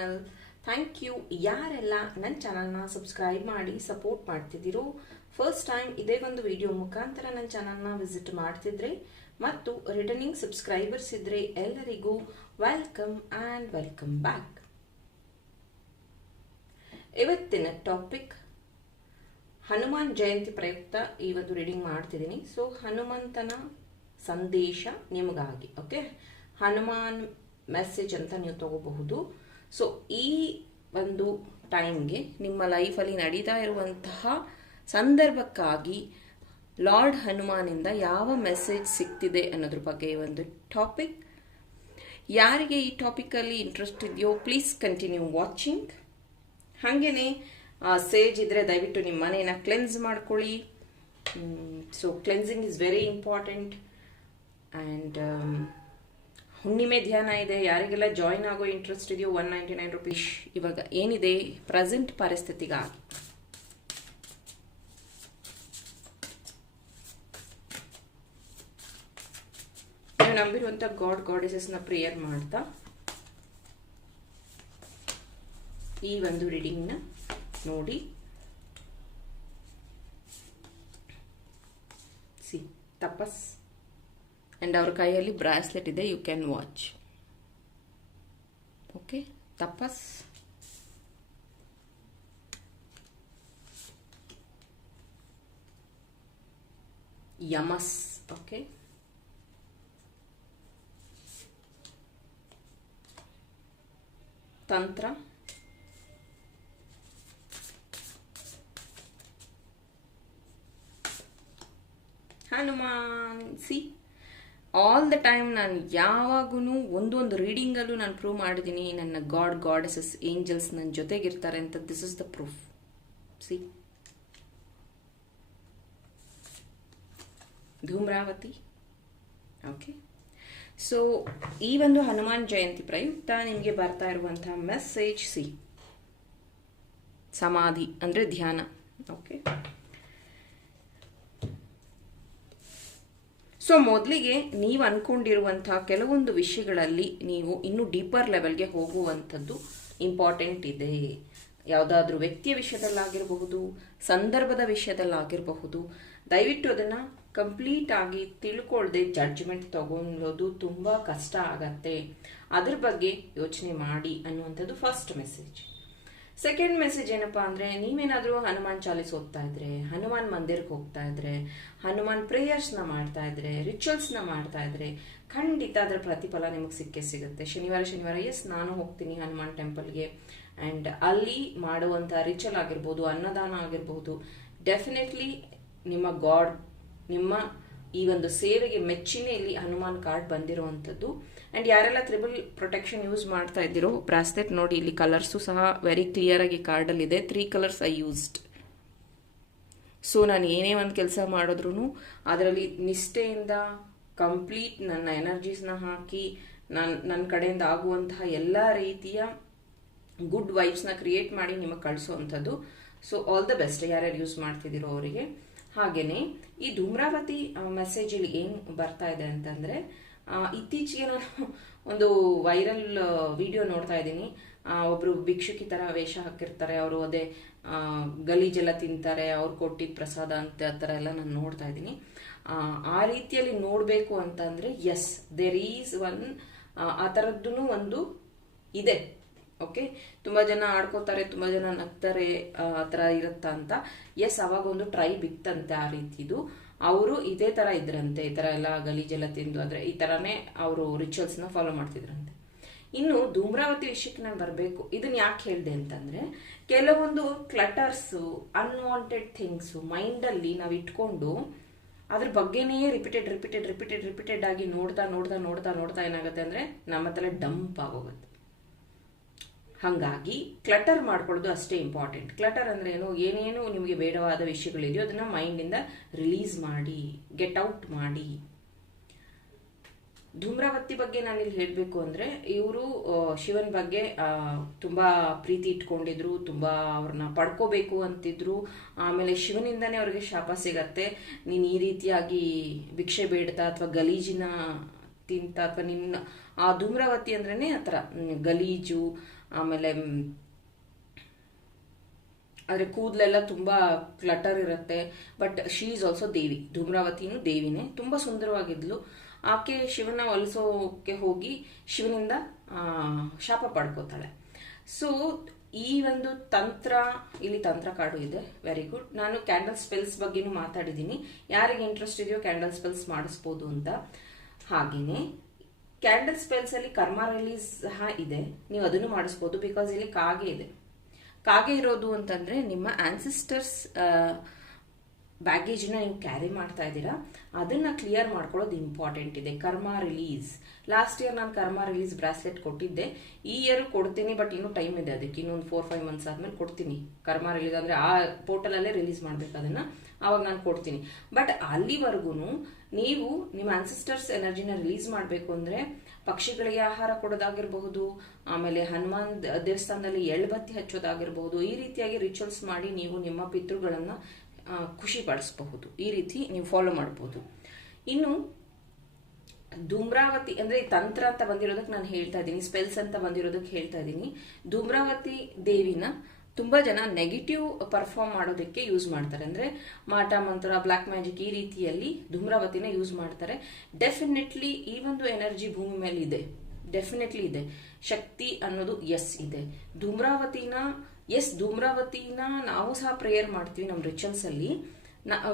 Channel thank you ಯಾರೆಲ್ಲ ನನ್ನ ಚಾನಲ್ನ ಸಬ್ಸ್ಕ್ರೈಬ್ ಮಾಡಿ ಸಪೋರ್ಟ್ ಮಾಡ್ತಿದ್ದೀರೋ ಫಸ್ಟ್ ಟೈಮ್ ಇದೇ ಒಂದು ವಿಡಿಯೋ ಮುಖಾಂತರ ನನ್ನ ಚಾನಲ್ನ ವಿಸಿಟ್ ಮಾಡ್ತಿದ್ರೆ ಮತ್ತು ರಿಟರ್ನಿಂಗ್ ಸಬ್ಸ್ಕ್ರೈಬರ್ಸ್ ಇದ್ರೆ ಎಲ್ಲರಿಗೂ ವೆಲ್ಕಮ್ ಆ್ಯಂಡ್ ವೆಲ್ಕಮ್ ಬ್ಯಾಕ್ ಇವತ್ತಿನ ಟಾಪಿಕ್ ಹನುಮಾನ್ ಜಯಂತಿ ಪ್ರಯುಕ್ತ ಈ ರೀಡಿಂಗ್ ಮಾಡ್ತಿದ್ದೀನಿ. ಸೊ ಹನುಮಂತನ ಸಂದೇಶ ನಿಮಗಾಗಿ ಓಕೆ ಹನುಮಾನ್ ಮೆಸೇಜ್ ಅಂತ ನೀವು ತಗೋಬಹುದು. ಸೊ ಈ ಒಂದು ಟೈಮ್ಗೆ ನಿಮ್ಮ ಲೈಫಲ್ಲಿ ನಡೀತಾ ಇರುವಂತಹ ಸಂದರ್ಭಕ್ಕಾಗಿ ಲಾರ್ಡ್ ಹನುಮಾನಿಂದ ಯಾವ ಮೆಸೇಜ್ ಸಿಗ್ತಿದೆ ಅನ್ನೋದ್ರ ಬಗ್ಗೆ ಈ ಒಂದು ಟಾಪಿಕ್ ಯಾರಿಗೆ ಈ ಟಾಪಿಕಲ್ಲಿ ಇಂಟ್ರೆಸ್ಟ್ ಇದೆಯೋ ಪ್ಲೀಸ್ ಕಂಟಿನ್ಯೂ ವಾಚಿಂಗ್ ಹಾಗೆಯೇ ಸೇಜ್ ಇದ್ರೆ ದಯವಿಟ್ಟು ನಿಮ್ಮ ಮನೆಯನ್ನು ಕ್ಲೆನ್ಸ್ ಮಾಡ್ಕೊಳ್ಳಿ. So cleansing is very important and ಹುಣ್ಣಿಮೆ ಧ್ಯಾನ ಇದೆ, ಯಾರಿಗೆಲ್ಲ ಜಾಯಿನ್ ಆಗೋ ಇಂಟ್ರೆಸ್ಟ್ ಇದೆಯೋ ಒನ್ ನೈಂಟಿ ನೈನ್ ರುಪೀಸ್ ಇವಾಗ ಏನಿದೆ ಪ್ರೆಸೆಂಟ್ ಪರಿಸ್ಥಿತಿಗಾಗಿ. ನೀವು ನಂಬಿರುವಂಥ ಗಾಡ್ ಗಾಡೆಸಸ್ನ ಪ್ರೇಯರ್ ಮಾಡ್ತಾ ಈ ಒಂದು ರೀಡಿಂಗ್ನ ನೋಡಿ. ಸಿ, ತಪಸ್. ಆ್ಯಂಡ್ ಅವ್ರ ಕೈಯಲ್ಲಿ ಬ್ರಾಸ್ಲೆಟ್ ಇದೆ ಯು ಕ್ಯಾನ್ ವಾಚ್ ಓಕೆ ತಪಸ್ ಯಮಸ್ ಓಕೆ ತಂತ್ರ Hanuman see all the time ನಾನು ಯಾವಾಗೂ ಒಂದೊಂದು ರೀಡಿಂಗಲ್ಲೂ ನಾನು ಪ್ರೂವ್ ಮಾಡಿದ್ದೀನಿ ನನ್ನ ಗಾಡ್ ಗಾಡೆಸಸ್ ಏಂಜಲ್ಸ್ ನನ್ನ ಜೊತೆಗಿರ್ತಾರೆ ಅಂತ this is the proof see Dhumravati? Okay so ಈ ಒಂದು ಹನುಮಾನ್ ಜಯಂತಿ ಪ್ರಯುಕ್ತ ನಿಮಗೆ ಬರ್ತಾ ಇರುವಂತಹ ಮೆಸೇಜ್ ಸಿ ಸಮಾಧಿ ಅಂದರೆ ಧ್ಯಾನ. ಓಕೆ ಸೊ ಮೊದಲಿಗೆ ನೀವು ಅನ್ಕೊಂಡಿರುವಂತಹ ಕೆಲವೊಂದು ವಿಷಯಗಳಲ್ಲಿ ನೀವು ಇನ್ನೂ ಡೀಪರ್ ಲೆವೆಲ್ಗೆ ಹೋಗುವಂಥದ್ದು ಇಂಪಾರ್ಟೆಂಟ್ ಇದೆ. ಯಾವುದಾದ್ರೂ ವ್ಯಕ್ತಿಯ ವಿಷಯದಲ್ಲಾಗಿರಬಹುದು, ಸಂದರ್ಭದ ವಿಷಯದಲ್ಲಾಗಿರಬಹುದು. ದಯವಿಟ್ಟು ಅದನ್ನು ಕಂಪ್ಲೀಟ್ ಆಗಿ ತಿಳ್ಕೊಳ್ಳದೆ ಜಡ್ಜ್ಮೆಂಟ್ ತಗೊಳ್ಳೋದು ತುಂಬ ಕಷ್ಟ ಆಗತ್ತೆ. ಅದ್ರ ಬಗ್ಗೆ ಯೋಚನೆ ಮಾಡಿ ಅನ್ನುವಂಥದ್ದು ಫಸ್ಟ್ ಮೆಸೇಜ್ ಸೆಕೆಂಡ್ ಮೆಸೇಜ್ ಏನಪ್ಪಾ ಅಂದ್ರೆ, ನೀವೇನಾದರೂ ಹನುಮಾನ್ ಚಾಲೀಸ್ ಓದ್ತಾ ಇದ್ರೆ, ಹನುಮಾನ್ ಮಂದಿರಕ್ಕೆ ಹೋಗ್ತಾ ಇದ್ರೆ, ಹನುಮಾನ್ ಪ್ರೇಯರ್ಸ್ನ ಮಾಡ್ತಾ ಇದ್ರೆ ರಿಚುವಲ್ಸ್ನ ಮಾಡ್ತಾ ಇದ್ರೆ, ಖಂಡಿತ ಅದರ ಪ್ರತಿಫಲ ನಿಮಗೆ ಸಿಕ್ಕೇ ಸಿಗುತ್ತೆ. ಶನಿವಾರ ಶನಿವಾರ ಎಸ್ ನಾನು ಹೋಗ್ತೀನಿ ಹನುಮಾನ್ ಟೆಂಪಲ್ಗೆ ಆ್ಯಂಡ್ ಅಲ್ಲಿ ಮಾಡುವಂಥ ರಿಚುವಲ್ ಆಗಿರ್ಬೋದು, ಅನ್ನದಾನ ಆಗಿರ್ಬೋದು ಡೆಫಿನೆಟ್ಲಿ ನಿಮ್ಮ ಗಾಡ್ ನಿಮ್ಮ ಈ ಒಂದು ಸೇವೆಗೆ ಮೆಚ್ಚುಗೆಯಲ್ಲಿ ಹನುಮಾನ್ ಕಾರ್ಡ್ ಬಂದಿರುವಂಥದ್ದು. ಆ್ಯಂಡ್ ಯಾರೆಲ್ಲ ತ್ರಿಬಲ್ ಪ್ರೊಟೆಕ್ಷನ್ ಯೂಸ್ ಮಾಡ್ತಾ ಇದ್ದೀರೋ ಬ್ರಾಸ್ಲೆಟ್ ನೋಡಿ, ಇಲ್ಲಿ ಕಲರ್ಸು ಸಹ ವೆರಿ ಕ್ಲಿಯರ್ ಆಗಿ ಕಾರ್ಡಲ್ಲಿ ಇದೆ. Three colours I used so ನಾನು ಏನೇ ಒಂದು ಕೆಲಸ ಮಾಡಿದ್ರು ಅದರಲ್ಲಿ ನಿಷ್ಠೆಯಿಂದ ಕಂಪ್ಲೀಟ್ ನನ್ನ ಎನರ್ಜೀಸ್ನ ಹಾಕಿ ನನ್ನ ನನ್ನ ಕಡೆಯಿಂದ ಆಗುವಂತಹ ಎಲ್ಲ ರೀತಿಯ ಗುಡ್ ವೈಬ್ಸ್ನ ಕ್ರಿಯೇಟ್ ಮಾಡಿ ನಿಮಗೆ ಕಳಿಸುವಂಥದ್ದು ಸೊ ಆಲ್ ದ ಬೆಸ್ಟ್ ಯಾರ್ಯಾರು ಯೂಸ್ ಮಾಡ್ತಿದ್ದೀರೋ ಅವರಿಗೆ. ಹಾಗೆಯೇ ಈ ಧೂಮ್ರಾವತಿ ಮೆಸೇಜ್ ಇಲ್ಲಿ ಏನು ಬರ್ತಾ ಇದೆ ಅಂತಂದ್ರೆ ಇತ್ತೀಚೆಗೆ ನಾನು ಒಂದು ವೈರಲ್ ವಿಡಿಯೋ ನೋಡ್ತಾ ಇದ್ದೀನಿ. ಒಬ್ರು ಭಿಕ್ಷುಕಿ ತರ ವೇಷ ಹಾಕಿರ್ತಾರೆ. ಅವರು ಅದೇ ಗಲೀಜೆಲ್ಲ ತಿಂತಾರೆ. ಅವ್ರು ಕೊಟ್ಟಿದ್ದ ಪ್ರಸಾದ ಅಂತ ಆ ಥರ ಎಲ್ಲ ನಾನು ನೋಡ್ತಾ ಇದ್ದೀನಿ. ಆ ರೀತಿಯಲ್ಲಿ ನೋಡಬೇಕು ಅಂತ ಅಂದರೆ ಎಸ್ ದೇರ್ ಈಸ್ ಒನ್ ಆ ಥರದ್ದು ಒಂದು ಇದೆ. ಓಕೆ ತುಂಬ ಜನ ಆಡ್ಕೋತಾರೆ ತುಂಬ ಜನ ನಗ್ತಾರೆ, ಆ ಥರ ಇರುತ್ತಾ ಅಂತ. ಎಸ್ ಅವಾಗ ಒಂದು ಟ್ರೈ ಬಿತ್ತಂತೆ ಆ ರೀತಿದು. ಅವರು ಇದೇ ತರ ಇದ್ರಂತೆ, ಈ ತರ ಎಲ್ಲ ಗಲೀಜೆಲ್ಲ ತಿಂದು ಅಂದ್ರೆ ಈ ತರಾನೇ ಅವರು ರಿಚುವಲ್ಸ್ನ ಫಾಲೋ ಮಾಡ್ತಿದ್ರಂತೆ. ಇನ್ನು ಧೂಮ್ರಾವತಿ ವಿಷಯಕ್ಕೆ ನಾನು ಬರಬೇಕು. ಇದನ್ನ ಯಾಕೆ ಹೇಳಿದೆ ಅಂತಂದ್ರೆ, ಕೆಲವೊಂದು ಕ್ಲಟರ್ಸ್ ಅನ್ವಾಂಟೆಡ್ ಥಿಂಗ್ಸ್ ಮೈಂಡ್ ಅಲ್ಲಿ ನಾವು ಇಟ್ಕೊಂಡು ಅದ್ರ ಬಗ್ಗೆನೇ ರಿಪೀಟೆಡ್ ರಿಪೀಟೆಡ್ ರಿಪೀಟೆಡ್ ರಿಪೀಟೆಡ್ ಆಗಿ ನೋಡ್ತಾ ನೋಡ್ತಾ ನೋಡ್ತಾ ನೋಡ್ತಾ ಏನಾಗುತ್ತೆ ಅಂದ್ರೆ ನಮ್ಮ ಹತ್ರ ಡಂಪ್ ಆಗೋಗುತ್ತೆ. ಹಾಗಾಗಿ ಕ್ಲಟರ್ ಮಾಡ್ಕೊಳ್ಳೋದು ಅಷ್ಟೇ ಇಂಪಾರ್ಟೆಂಟ್ ಕ್ಲಟರ್ ಅಂದ್ರೆ ಏನು? ಏನೇನು ನಿಮಗೆ ಬೇಡವಾದ ವಿಷಯಗಳಿದೆಯೋ ಅದನ್ನ ಮೈಂಡಿಂದ ರಿಲೀಸ್ ಮಾಡಿ ಗೆಟ್ ಔಟ್ ಮಾಡಿ. ಧೂಮ್ರಾವತಿ ಬಗ್ಗೆ ನಾನು ಇಲ್ಲಿ ಹೇಳಬೇಕು ಅಂದ್ರೆ, ಇವರು ಶಿವನ್ ಬಗ್ಗೆ ತುಂಬಾ ಪ್ರೀತಿ ಇಟ್ಕೊಂಡಿದ್ರು, ತುಂಬಾ ಅವ್ರನ್ನ ಪಡ್ಕೋಬೇಕು ಅಂತಿದ್ರು. ಆಮೇಲೆ ಶಿವನಿಂದಾನೇ ಅವ್ರಿಗೆ ಶಾಪ ಸಿಗತ್ತೆ. ನೀನು ಈ ರೀತಿಯಾಗಿ ಭಿಕ್ಷೆ ಬೇಡ್ತಾ ಅಥವಾ ಗಲೀಜಿನ ತಿಂತ ಅಥವಾ ನಿನ್ನ, ಆ ಧೂಮ್ರಾವತಿ ಅಂದ್ರೇನೆ ಆ ಥರ ಗಲೀಜು ಆಮೇಲೆ ಆದರೆ ಕೂದಲೆಲ್ಲ ತುಂಬ ಕ್ಲಟರ್ ಇರುತ್ತೆ. ಬಟ್ ಶೀ ಈಸ್ ಆಲ್ಸೋ ದೇವಿ. ಧೂಮ್ರಾವತಿನೂ ದೇವಿನೇ. ತುಂಬ ಸುಂದರವಾಗಿದ್ಲು. ಆಕೆ ಶಿವನ ಒಲಿಸೋಕೆ ಹೋಗಿ ಶಿವನಿಂದ ಶಾಪ ಪಡ್ಕೋತಾಳೆ. ಸೊ ಈ ಒಂದು ತಂತ್ರ, ಇಲ್ಲಿ ತಂತ್ರ ಕಾಡು ಇದೆ. ವೆರಿ ಗುಡ್ ನಾನು ಕ್ಯಾಂಡಲ್ ಸ್ಪೆಲ್ಸ್ ಬಗ್ಗೆನೂ ಮಾತಾಡಿದ್ದೀನಿ. ಯಾರಿಗೆ ಇಂಟ್ರೆಸ್ಟ್ ಇದೆಯೋ ಕ್ಯಾಂಡಲ್ ಸ್ಪೆಲ್ಸ್ ಮಾಡಿಸ್ಬೋದು ಅಂತ. ಹಾಗೆಯೇ ಕ್ಯಾಂಡಲ್ ಸ್ಪೆಲ್ಸ್ ಅಲ್ಲಿ ಕರ್ಮ ರಿಲೀಸ್ ಸಹ ಇದೆ. ನೀವು ಅದನ್ನು ಮಾಡಿಸ್ಬೋದು ಬಿಕಾಸ್ ಇಲ್ಲಿ ಕಾಗೆ ಇದೆ. ಕಾಗೆ ಇರೋದು ಅಂತಂದ್ರೆ ನಿಮ್ಮ ಆನ್ಸಿಸ್ಟರ್ಸ್ ಬ್ಯಾಗೇಜ್ನ ನೀವು ಕ್ಯಾರಿ ಮಾಡ್ತಾ ಇದ್ದೀರಾ, ಅದನ್ನ ಕ್ಲಿಯರ್ ಮಾಡ್ಕೊಳ್ಳೋದು ಇಂಪಾರ್ಟೆಂಟ್ ಇದೆ. ಕರ್ಮ ರಿಲೀಸ್ ಲಾಸ್ಟ್ ಇಯರ್ ನಾನು ಕರ್ಮ ರಿಲೀಸ್ ಬ್ರಾಸ್ಲೆಟ್ ಕೊಟ್ಟಿದ್ದೆ. ಈ ಇಯರ್ ಕೊಡ್ತೀನಿ ಬಟ್ ಇನ್ನೂ ಟೈಮ್ ಇದೆ ಅದಕ್ಕೆ. ಇನ್ನೊಂದು ಫೋರ್ ಫೈವ್ ಮಂತ್ಸ್ ಆದ್ಮೇಲೆ ಕೊಡ್ತೀನಿ. ಕರ್ಮ ರಿಲೀಸ್ ಅಂದ್ರೆ ಆ ಪೋರ್ಟಲ್ ಅಲ್ಲೇ ರಿಲೀಸ್ ಮಾಡ್ಬೇಕು ಅದನ್ನ. ಅವಾಗ ನಾನು ಕೊಡ್ತೀನಿ. ಬಟ್ ಅಲ್ಲಿವರೆಗೂ ನೀವು ನಿಮ್ಮ ಆನ್ಸಿಸ್ಟರ್ಸ್ ಎನರ್ಜಿನ ರಿಲೀಸ್ ಮಾಡಬೇಕು ಅಂದ್ರೆ ಪಕ್ಷಿಗಳಿಗೆ ಆಹಾರ ಕೊಡೋದಾಗಿರಬಹುದು, ಆಮೇಲೆ ಹನುಮಾನ್ ದೇವಸ್ಥಾನದಲ್ಲಿ ಎಳ್ಬತ್ತಿ ಹಚ್ಚೋದಾಗಿರಬಹುದು, ಈ ರೀತಿಯಾಗಿ ರಿಚುವಲ್ಸ್ ಮಾಡಿ ನೀವು ನಿಮ್ಮ ಪಿತೃಗಳನ್ನ ಖುಷಿ ಪಡಿಸಬಹುದು. ಈ ರೀತಿ ನೀವು ಫಾಲೋ ಮಾಡ್ಬೋದು. ಇನ್ನು ಧೂಮ್ರಾವತಿ ಅಂದರೆ ತಂತ್ರ ಅಂತ ಬಂದಿರೋದಕ್ಕೆ ನಾನು ಹೇಳ್ತಾ ಇದ್ದೀನಿ ಸ್ಪೆಲ್ಸ್ ಅಂತ ಬಂದಿರೋದಕ್ಕೆ ಹೇಳ್ತಾ ಇದ್ದೀನಿ. ಧೂಮ್ರಾವತಿ ದೇವಿನ ತುಂಬ ಜನ ನೆಗೆಟಿವ್ ಪರ್ಫಾರ್ಮ್ ಮಾಡೋದಕ್ಕೆ ಯೂಸ್ ಮಾಡ್ತಾರೆ. ಅಂದರೆ ಮಾಟ ಮಂತ್ರ ಬ್ಲ್ಯಾಕ್ ಮ್ಯಾಜಿಕ್ ಈ ರೀತಿಯಲ್ಲಿ ಧೂಮ್ರಾವತಿನ ಯೂಸ್ ಮಾಡ್ತಾರೆ. ಡೆಫಿನೆಟ್ಲಿ ಈ ಒಂದು ಎನರ್ಜಿ ಭೂಮಿ ಮೇಲೆ ಇದೆ ಡೆಫಿನೆಟ್ಲಿ ಇದೆ. ಶಕ್ತಿ ಅನ್ನೋದು ಎಸ್ ಇದೆ. ಧೂಮ್ರಾವತಿನ ಎಸ್ ಧೂಮ್ರಾವತಿನ ನಾವು ಸಹ ಪ್ರೇಯರ್ ಮಾಡ್ತೀವಿ ನಮ್ಮ ರಿಚುವಲ್ಸ್ ಅಲ್ಲಿ.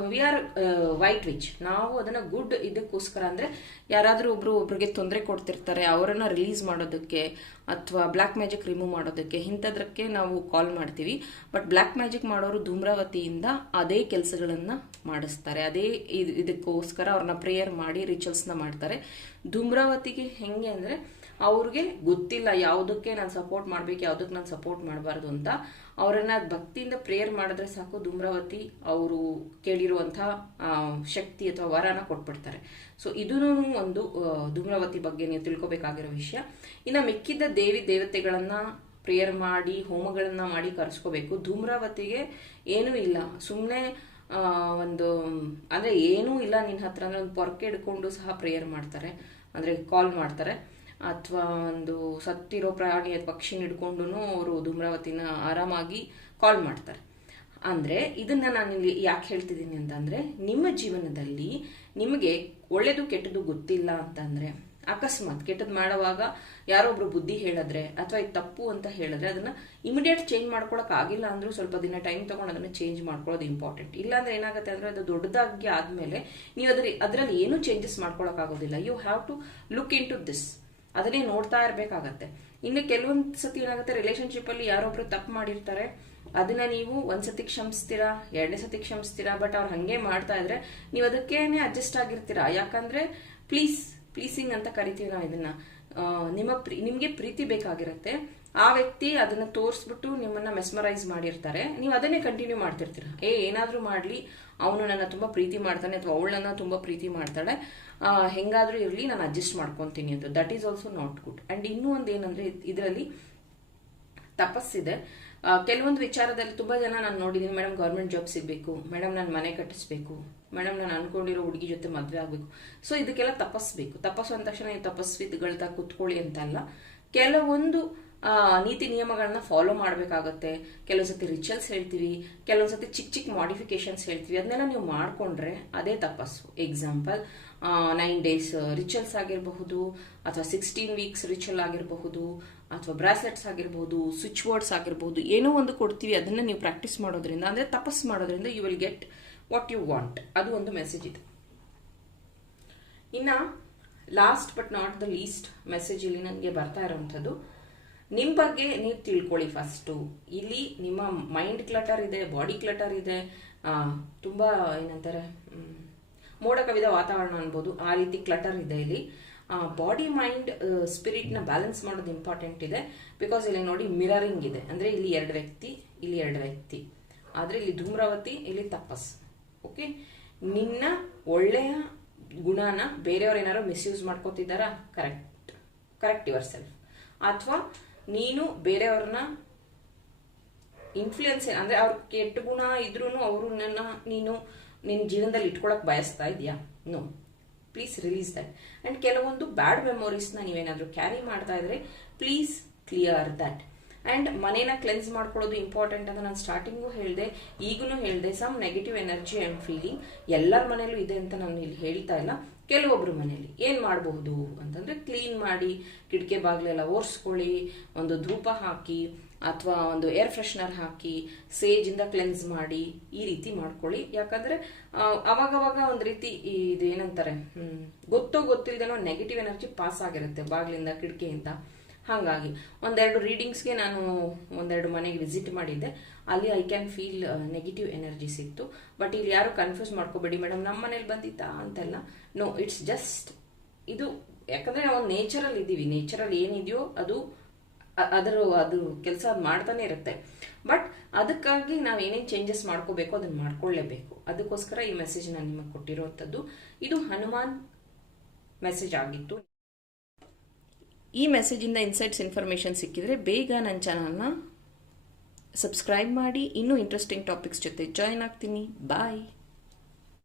ವಿ ಆರ್ ವೈಟ್ ವಿಚ್ ನಾವು ಅದನ್ನ ಗುಡ್ ಇದಕ್ಕೋಸ್ಕರ ಅಂದ್ರೆ ಯಾರಾದ್ರೂ ಒಬ್ರು ಒಬ್ರಿಗೆ ತೊಂದರೆ ಕೊಡ್ತಿರ್ತಾರೆ, ಅವರನ್ನ ರಿಲೀಸ್ ಮಾಡೋದಕ್ಕೆ ಅಥವಾ ಬ್ಲ್ಯಾಕ್ ಮ್ಯಾಜಿಕ್ ರಿಮೂವ್ ಮಾಡೋದಕ್ಕೆ ಇಂಥದ್ರಕ್ಕೆ ನಾವು ಕಾಲ್ ಮಾಡ್ತೀವಿ. ಬಟ್ ಬ್ಲ್ಯಾಕ್ ಮ್ಯಾಜಿಕ್ ಮಾಡೋರು ಧೂಮ್ರಾವತಿಯಿಂದ ಅದೇ ಕೆಲಸಗಳನ್ನ ಮಾಡಿಸ್ತಾರೆ. ಅದೇ ಇದ್- ಇದಕ್ಕೋಸ್ಕರ ಅವ್ರನ್ನ ಪ್ರೇಯರ್ ಮಾಡಿ ರಿಚುವಲ್ಸ್ನ ಮಾಡ್ತಾರೆ. ಧೂಮ್ರಾವತಿಗೆ ಹೆಂಗೆ ಅಂದ್ರೆ ಅವ್ರಿಗೆ ಗೊತ್ತಿಲ್ಲ ಯಾವುದಕ್ಕೆ ನಾನು ಸಪೋರ್ಟ್ ಮಾಡ್ಬೇಕು, ಯಾವುದಕ್ಕೆ ನಾನು ಸಪೋರ್ಟ್ ಮಾಡಬಾರ್ದು ಅಂತ. ಅವರನ್ನ ಭಕ್ತಿಯಿಂದ ಪ್ರೇಯರ್ ಮಾಡಿದ್ರೆ ಸಾಕು, ಧೂಮ್ರಾವತಿ ಅವರು ಕೇಳಿರುವಂತಹ ಶಕ್ತಿ ಅಥವಾ ವರನ ಕೊಟ್ಬಿಡ್ತಾರೆ. ಸೊ ಇದೂ ಒಂದು ಧುಮ್ರಾವತಿ ಬಗ್ಗೆ ನೀವು ತಿಳ್ಕೊಬೇಕಾಗಿರೋ ವಿಷಯ. ಇನ್ನು ಮಿಕ್ಕಿದ್ದ ದೇವಿ ದೇವತೆಗಳನ್ನ ಪ್ರೇಯರ್ ಮಾಡಿ, ಹೋಮಗಳನ್ನ ಮಾಡಿ ಕರೆಸ್ಕೋಬೇಕು. ಧೂಮ್ರಾವತಿಗೆ ಏನೂ ಇಲ್ಲ. ಸುಮ್ಮನೆ ಒಂದು, ಅಂದ್ರೆ ಏನೂ ಇಲ್ಲ ನಿನ್ನ ಹತ್ರ, ಅಂದ್ರೆ ಒಂದು ಪೊರ್ಕೆ ಹಿಡ್ಕೊಂಡು ಸಹ ಪ್ರೇಯರ್ ಮಾಡ್ತಾರೆ. ಅಂದ್ರೆ ಕಾಲ್ ಮಾಡ್ತಾರೆ. ಅಥವಾ ಒಂದು ಸತ್ತಿರೋ ಪ್ರಾಣಿ ಅಥವಾ ಪಕ್ಷಿನ ಹಿಡ್ಕೊಂಡು ಅವರು ಧೂಮ್ರಾವತಿನ ಆರಾಮಾಗಿ ಕಾಲ್ ಮಾಡ್ತಾರೆ. ಅಂದರೆ ಇದನ್ನ ನಾನು ಇಲ್ಲಿ ಯಾಕೆ ಹೇಳ್ತಿದ್ದೀನಿ ಅಂತಂದರೆ, ನಿಮ್ಮ ಜೀವನದಲ್ಲಿ ನಿಮಗೆ ಒಳ್ಳೆಯದು ಕೆಟ್ಟದ್ದು ಗೊತ್ತಿಲ್ಲ ಅಂತಂದರೆ, ಅಕಸ್ಮಾತ್ ಕೆಟ್ಟದ್ದು ಮಾಡುವಾಗ ಯಾರೊಬ್ರು ಬುದ್ಧಿ ಹೇಳಿದ್ರೆ ಅಥವಾ ಇದು ತಪ್ಪು ಅಂತ ಹೇಳಿದ್ರೆ ಅದನ್ನ ಇಮಿಡಿಯೇಟ್ ಚೇಂಜ್ ಮಾಡ್ಕೊಳಕ್ ಆಗಿಲ್ಲ ಅಂದ್ರೂ ಸ್ವಲ್ಪ ದಿನ ಟೈಮ್ ತಗೊಂಡು ಅದನ್ನ ಚೇಂಜ್ ಮಾಡ್ಕೊಳ್ಳೋದು ಇಂಪಾರ್ಟೆಂಟ್ ಇಲ್ಲಾಂದ್ರೆ ಏನಾಗುತ್ತೆ ಅಂದ್ರೆ ಅದು ದೊಡ್ಡದಾಗಿ ಆದಮೇಲೆ ನೀವು ಅದ್ರ ಅದರಲ್ಲಿ ಏನೂ ಚೇಂಜಸ್ ಮಾಡ್ಕೊಳಕ್ ಆಗೋದಿಲ್ಲ. You have to look into this ಅದನ್ನೇ ನೋಡ್ತಾ ಇರಬೇಕಾಗತ್ತೆ. ಇನ್ನು ಕೆಲವೊಂದು ಸತಿ ಏನಾಗುತ್ತೆ ರಿಲೇಶನ್ಶಿಪ್ ಅಲ್ಲಿ ಯಾರೊಬ್ರು ತಪ್ಪು ಮಾಡಿರ್ತಾರೆ, ಅದನ್ನ ನೀವು ಒಂದ್ಸತಿ ಕ್ಷಮಿಸ್ತೀರಾ, ಎರಡನೇ ಸತಿ ಕ್ಷಮಿಸ್ತೀರಾ ಬಟ್ ಅವ್ರು ಹಂಗೆ ಮಾಡ್ತಾ ಇದ್ರೆ ನೀವು ಅದಕ್ಕೇನೆ ಅಡ್ಜಸ್ಟ್ ಆಗಿರ್ತೀರಾ. ಯಾಕಂದ್ರೆ ಪ್ಲೀಸ್ ಪ್ಲೀಸಿಂಗ್ ಅಂತ ಕರಿತೀವಿ ನಾವು ಇದನ್ನ. ನಿಮ್ಮ ಪ್ರೀ- ನಿಮ್ಗೆ ಪ್ರೀತಿ ಬೇಕಾಗಿರುತ್ತೆ. ಆ ವ್ಯಕ್ತಿ ಅದನ್ನ ತೋರಿಸ್ಬಿಟ್ಟು ನಿಮ್ಮನ್ನ ಮೆಸ್ಮರೈಸ್ ಮಾಡಿರ್ತಾರೆ. ನೀವು ಅದನ್ನೇ ಕಂಟಿನ್ಯೂ ಮಾಡ್ತಿರ್ತೀರ. ಏ, ಏನಾದ್ರೂ ಮಾಡ್ಲಿ, ಅವನು ನನ್ನ ತುಂಬಾ ಪ್ರೀತಿ ಮಾಡ್ತಾನೆ ಅಥವಾ ಅವಳನ್ನ ತುಂಬಾ ಪ್ರೀತಿ ಮಾಡ್ತಾಳೆ. ಹೆಂಗಾದ್ರೂ ಇರ್ಲಿ, ನಾನು ಅಡ್ಜಸ್ಟ್ ಮಾಡ್ಕೊಂತೀನಿ ಅಂತ. That is also not good and ಇನ್ನೂ ಒಂದು ಏನಂದ್ರೆ ಇದರಲ್ಲಿ ತಪಸ್ಸಿದೆ. ಕೆಲವೊಂದು ವಿಚಾರದಲ್ಲಿ ತುಂಬಾ ಜನ ನಾನು ನೋಡಿದ್ದೀನಿ ಮೇಡಮ್ ಗೌರ್ಮೆಂಟ್ ಜಾಬ್ ಸಿಗಬೇಕು. ಮೇಡಮ್ ನಾನು ಮನೆ ಕಟ್ಟಿಸ್ಬೇಕು. ಮೇಡಮ್ ನಾನು ಅನ್ಕೊಂಡಿರೋ ಹುಡುಗಿ ಜೊತೆ ಮದುವೆ ಆಗಬೇಕು. ಸೊ ಇದಕ್ಕೆಲ್ಲ ತಪಸ್ಬೇಕು ತಪಸ್ಸು ಅಂದ ತಕ್ಷಣ ನೀವು ತಪಸ್ವಿಗಳಾಗ ಕುತ್ಕೊಳ್ಳಿ ಅಂತ ಅಲ್ಲ ಕೆಲವೊಂದು ನೀತಿ ನಿಯಮಗಳನ್ನ ಫಾಲೋ ಮಾಡಬೇಕಾಗತ್ತೆ. ಕೆಲವೊಂದು ಸತಿ ರಿಚುವಲ್ಸ್ ಹೇಳ್ತೀವಿ ಕೆಲವೊಂದು ಸತಿ ಚಿಕ್ಕ ಚಿಕ್ಕ ಮಾಡಿಫಿಕೇಶನ್ಸ್ ಹೇಳ್ತೀವಿ. ಅದನ್ನೆಲ್ಲ ನೀವು ಮಾಡಿಕೊಂಡ್ರೆ ಅದೇ ತಪಸ್ಸು. ಎಕ್ಸಾಂಪಲ್ ನೈನ್ ಡೇಸ್ ರಿಚುವಲ್ಸ್ ಆಗಿರಬಹುದು, ಅಥವಾ ಸಿಕ್ಸ್ಟೀನ್ ವೀಕ್ಸ್ ರಿಚುವಲ್ ಆಗಿರಬಹುದು, ಅಥವಾ ಬ್ರಾಸ್ಲೆಟ್ಸ್ ಆಗಿರಬಹುದು ಸ್ವಿಚ್ ವರ್ಡ್ಸ್ ಆಗಿರಬಹುದು, ಏನೋ ಒಂದು ಕೊಡ್ತೀವಿ, ಅದನ್ನ ನೀವು ಪ್ರಾಕ್ಟೀಸ್ ಮಾಡೋದ್ರಿಂದ, ಅಂದ್ರೆ ತಪಸ್ ಮಾಡೋದ್ರಿಂದ you will get what you want ಅದು ಒಂದು ಮೆಸೇಜ್ ಇದೆ. ಇನ್ನ last but not the least message ಇಲ್ಲಿ ನನಗೆ ಬರ್ತಾ ಇರೋವಂಥದ್ದು ನಿಮ್ ಬಗ್ಗೆ ನೀವು ತಿಳ್ಕೊಳ್ಳಿ ಫಸ್ಟು ಇಲ್ಲಿ ನಿಮ್ಮ ಮೈಂಡ್ ಕ್ಲಟರ್ ಇದೆ ಬಾಡಿ ಕ್ಲಟರ್ ಇದೆ. ತುಂಬ ಏನಂತಾರೆ ಮೋಡ ಕವಿದ ವಾತಾವರಣ ಅನ್ಬೋದು, ಆ ರೀತಿ ಕ್ಲಟರ್ ಇದೆ ಇಲ್ಲಿ. ಬಾಡಿ ಮೈಂಡ್ ಸ್ಪಿರಿಟ್ನ ಬ್ಯಾಲೆನ್ಸ್ ಮಾಡೋದು ಇಂಪಾರ್ಟೆಂಟ್ ಇದೆ. ಬಿಕಾಸ್ ಇಲ್ಲಿ ನೋಡಿ ಮಿರರಿಂಗ್ ಇದೆ. ಅಂದ್ರೆ ಇಲ್ಲಿ ಎರಡು ವ್ಯಕ್ತಿ, ಇಲ್ಲಿ ಎರಡು ವ್ಯಕ್ತಿ. ಆದ್ರೆ ಇಲ್ಲಿ ಧೂಮ್ರಾವತಿ, ಇಲ್ಲಿ ತಪಸ್. ಓಕೆ ನಿನ್ನ ಒಳ್ಳೆಯ ಗುಣನ ಬೇರೆಯವ್ರು ಏನಾರು ಮಿಸ್ಯೂಸ್ ಮಾಡ್ಕೋತಿದ್ದಾರಾ? ಕರೆಕ್ಟ್ ಕರೆಕ್ಟ್ ಯುವರ್ ಸೆಲ್ಫ್ ಅಥವಾ ನೀನು ಬೇರೆಯವ್ರನ್ನ ಇನ್ಫ್ಲೂಯೆನ್ಸ್ ಅಂದ್ರೆ ಅವ್ರ ಕೆಟ್ಟ ಗುಣ ಇದ್ರೂ ಅವರು ನನ್ನ, ನೀನು ನಿನ್ನ ಜೀವನದಲ್ಲಿ ಇಟ್ಕೊಳಕ್ ಬಯಸ್ತಾ ಇದೆಯಾ? No please release that and ಕೆಲವೊಂದು ಬ್ಯಾಡ್ ಮೆಮೊರೀಸ್ನ ನೀವೇನಾದರೂ ಕ್ಯಾರಿ ಮಾಡ್ತಾ ಇದ್ರೆ ಪ್ಲೀಸ್ ಕ್ಲಿಯರ್ ದಟ್ ಆ್ಯಂಡ್ ಮನೇನ ಕ್ಲೆನ್ಸ್ ಮಾಡ್ಕೊಳ್ಳೋದು ಇಂಪಾರ್ಟೆಂಟ್ ಅಂತ ನಾನು ಸ್ಟಾರ್ಟಿಂಗು ಹೇಳಿದೆ ಈಗಲೂ ಹೇಳಿದೆ some negative energy and feeling ಎಲ್ಲರ ಮನೇಲೂ ಇದೆ ಅಂತ ನಾನು ಇಲ್ಲಿ ಹೇಳ್ತಾ ಇಲ್ಲ. ಕೆಲವೊಬ್ಬರು ಮನೇಲಿ ಏನು ಮಾಡಬಹುದು ಅಂತಂದರೆ ಕ್ಲೀನ್ ಮಾಡಿ, ಕಿಟಕಿ ಬಾಗಿಲೆಲ್ಲ ಒರೆಸ್ಕೊಳ್ಳಿ, ಒಂದು ಧೂಪ ಹಾಕಿ, ಅಥವಾ ಒಂದು ಏರ್ ಫ್ರೆಶ್ನರ್ ಹಾಕಿ, ಸೇಜಿಂದ ಕ್ಲೆನ್ಸ್ ಮಾಡಿ, ಈ ರೀತಿ ಮಾಡ್ಕೊಳ್ಳಿ. ಯಾಕಂದರೆ ಅವಾಗವಾಗ ಒಂದು ರೀತಿ ಇದು ಏನಂತಾರೆ ಗೊತ್ತೋ ಗೊತ್ತಿಲ್ಲದೇನೋ ನೆಗೆಟಿವ್ ಎನರ್ಜಿ ಪಾಸ್ ಆಗಿರುತ್ತೆ ಬಾಗಿಲಿಂದ, ಕಿಟಕಿಯಿಂದ. ಹಾಗಾಗಿ ಒಂದೆರಡು ರೀಡಿಂಗ್ಸ್ಗೆ ನಾನು ಒಂದೆರಡು ಮನೆಗೆ ವಿಸಿಟ್ ಮಾಡಿದ್ದೆ. ಅಲ್ಲಿ I can feel negative energy ಇತ್ತು ಬಟ್ ಇಲ್ಲಿ ಯಾರು ಕನ್ಫ್ಯೂಸ್ ಮಾಡ್ಕೋಬೇಡಿ ಮೇಡಮ್ ನಮ್ಮ ಮನೇಲಿ ಬಂದಿತ್ತಾ ಅಂತೆಲ್ಲ? ನೋ ಇಟ್ಸ್ ಜಸ್ಟ್ ಇದು ಯಾಕಂದ್ರೆ ನಾವು ನೇಚರಲ್ಲಿ ಇದ್ದೀವಿ. ನೇಚರಲ್ಲಿ ಏನಿದೆಯೋ ಅದು ಅದರ, ಅದು ಕೆಲಸ ಮಾಡ್ತಾನೆ ಇರುತ್ತೆ. ಬಟ್ ಅದಕ್ಕಾಗಿ ನಾವು ಏನೇನು ಚೇಂಜಸ್ ಮಾಡ್ಕೋಬೇಕು ಅದನ್ನ ಮಾಡ್ಕೊಳ್ಳೇಬೇಕು ಅದಕ್ಕೋಸ್ಕರ ಈ ಮೆಸೇಜ್ ನಾನು ನಿಮಗೆ ಕೊಟ್ಟಿರುವಂಥದ್ದು ಇದು ಹನುಮಾನ್ ಮೆಸೇಜ್ ಆಗಿತ್ತು. ಈ ಮೆಸೇಜಿಂದ ಇನ್ಸೈಟ್ಸ್ ಇನ್ಫಾರ್ಮೇಷನ್ ಸಿಕ್ಕಿದರೆ ಬೇಗ ನನ್ನ ಚಾನಲ್ನ ಸಬ್ಸ್ಕ್ರೈಬ್ ಮಾಡಿ. ಇನ್ನೂ ಇಂಟ್ರೆಸ್ಟಿಂಗ್ ಟಾಪಿಕ್ಸ್ ಜೊತೆ ಜಾಯ್ನ್ ಆಗ್ತೀನಿ. ಬಾಯ್